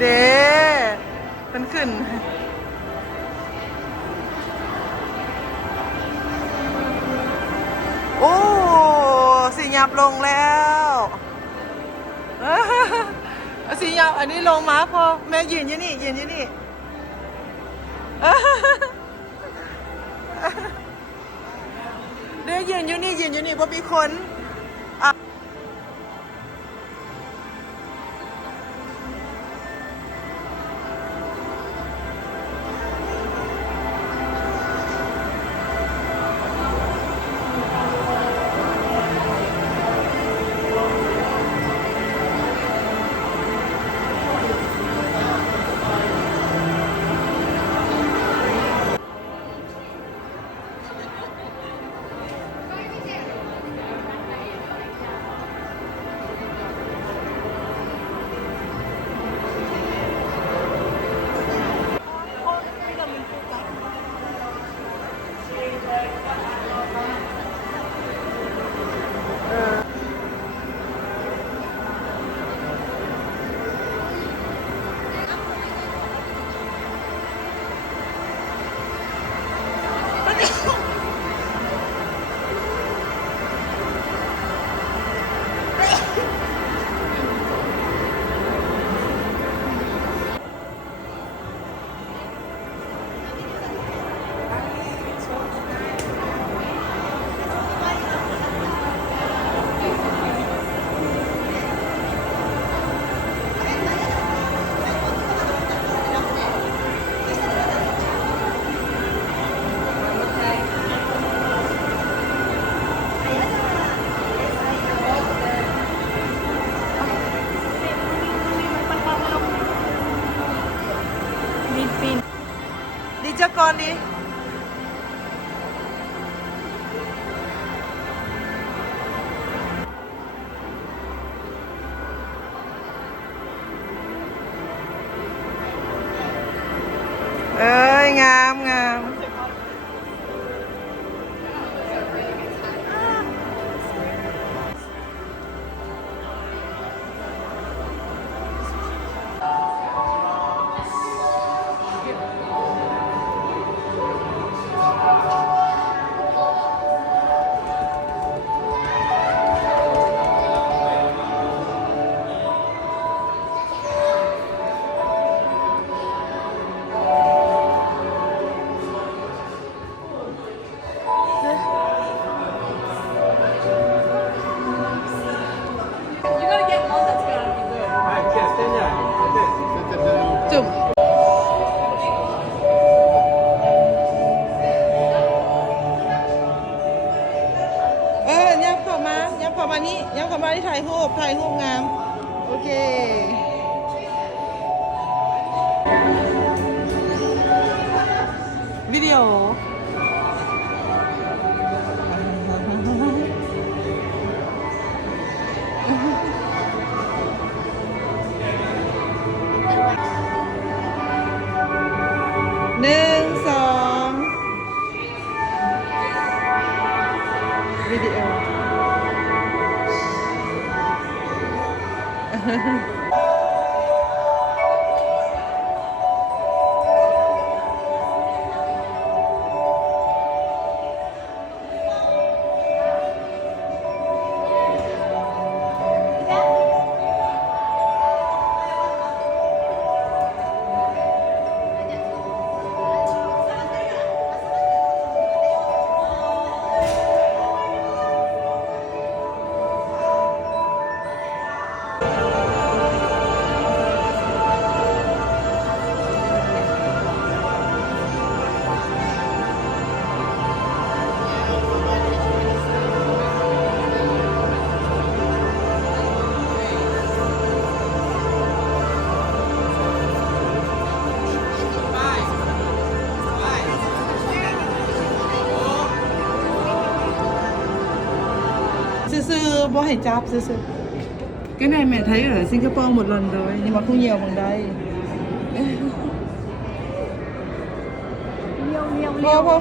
เด้มันขึ้นโอ้สิยับลงแล้วสิยับอันนี้ลงมาพอแม่ยืนอยู่นี่ยืนอยู่นี่เดี๋ยวยืนอยู่นี่บ่มีคนดีจ้ะก่อนดิเอ้ยงาม1 2 3จุ่มยับเข้ามานี่ยับเข้ามาที่ถ่ายรูปงามโอเควิดีโอ1 2วิดีโอซื่อๆบ่ให้จับซื่อๆก็ได้แม่ไทยสิงคโปร์หมดลอนเลยนี่ว่าผู้เหี่ยวบางได้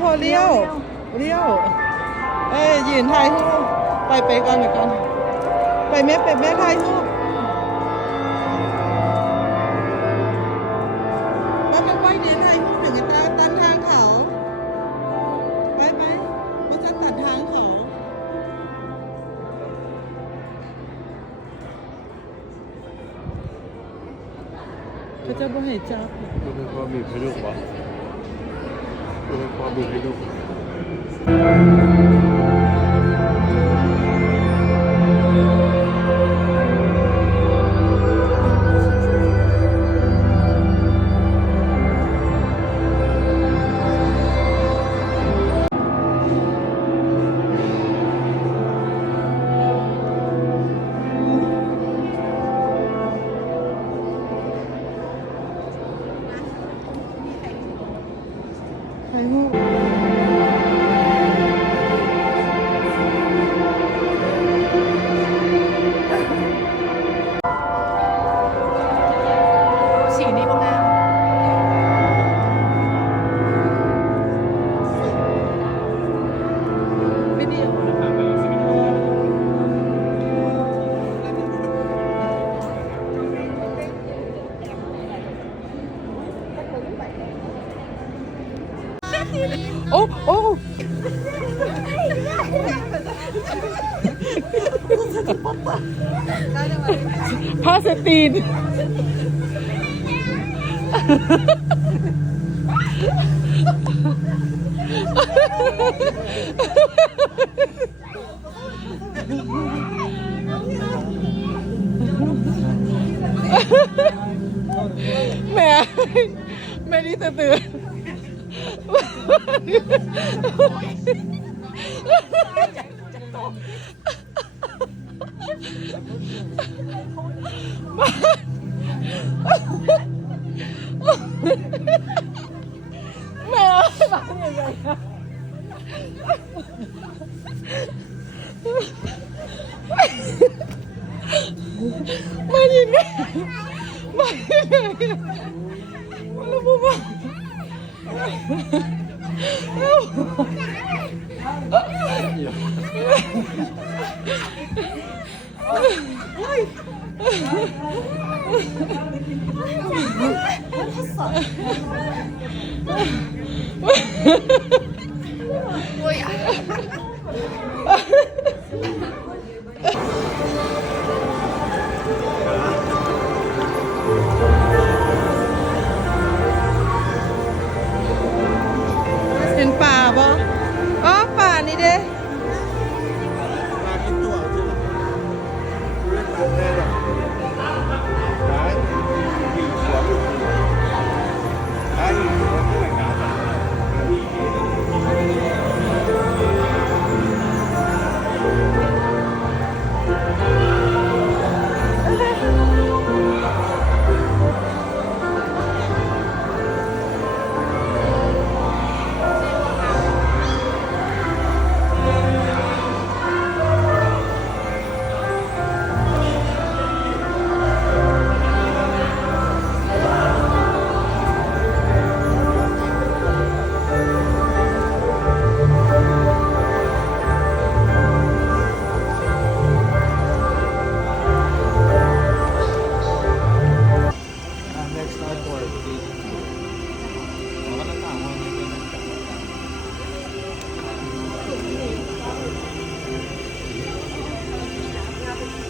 พอเลี้ยวยืนถ่ายรูปไปก่อนไปแม่ถ่ายรูป เขาจะบ่ให้จับ มันเป็นความบีบให้ลูกวะมันเป็นความบีบให้ลูก ไปฮู้สีนี้บ่งามไม่เดียวโอ้โอ้พาสตีนแม่นี่ตื่นแม่มาอย่างไรอะมาอย่างไรมาอย่างไรแล้วพูดว่าเห็นป่าบ่อ๋อป่านี่เด้ มาคิดตัวใช่ไหมเรื่องการแพทย์หรอกร้านบีบหัวลูกร้านบีบหัวผู้แต่งงาน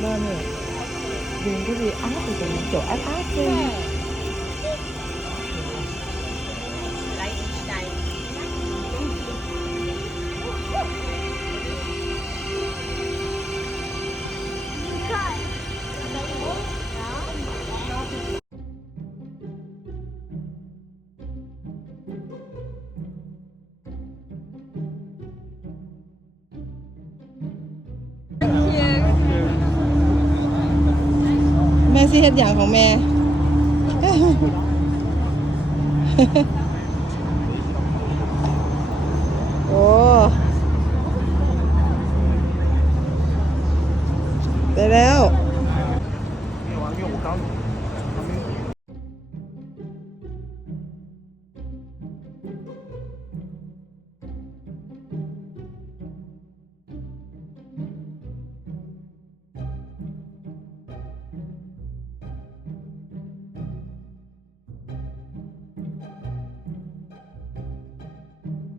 ba này dùng cái gì áp thì cần chỗ áp lênแม่สิเฮ็ดหยังของแม่ โอ้ได้แล้ว